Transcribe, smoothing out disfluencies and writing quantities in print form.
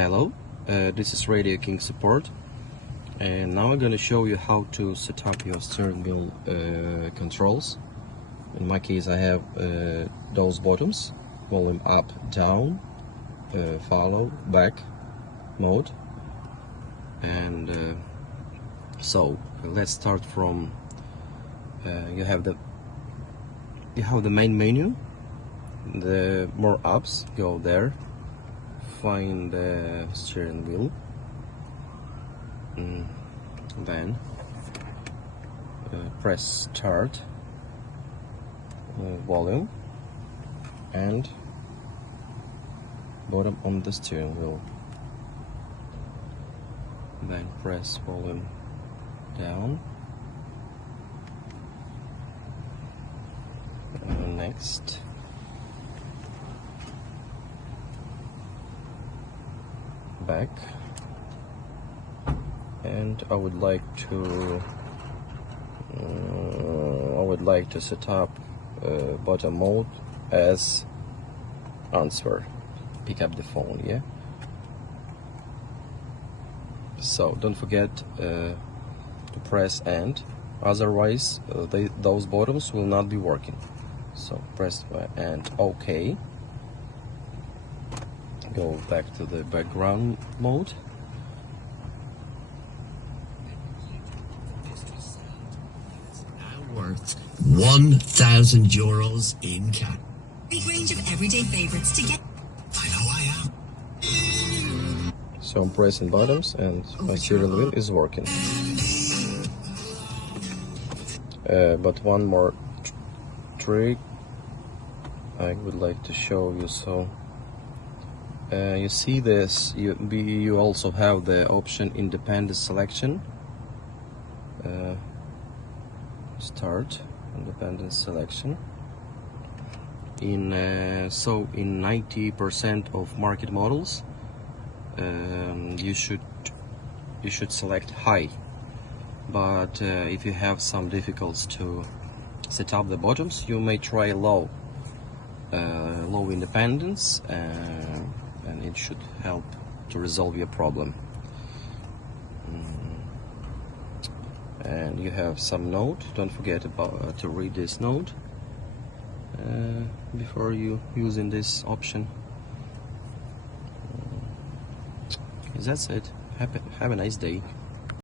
Hello, this is Radio King support, and now I'm going to show you how to set up your steering wheel controls. In my case I have those buttons: volume up, down, follow, back mode. And so let's start from you have the main menu. The more ups, go there, find the steering wheel, then press start, volume and bottom on the steering wheel, then press volume down, next back, and I would like to set up bottom mode as answer, pick up the phone, yeah. So don't forget to press end, otherwise those buttons will not be working. So press and OK. Go back to the background mode. Worth 1,000 euros in cash. Big range of everyday favorites to get. I know I am. So I'm pressing buttons and my steering wheel is working. But one more trick I would like to show you. So you see this, you also have the option independent selection. Start independent selection. So in 90% of market models, you should select high. But if you have some difficulties to set up the buttons, you may try low independence, and it should help to resolve your problem. And you have some note. Don't forget to read this note before you using this option. That's it. Have a nice day.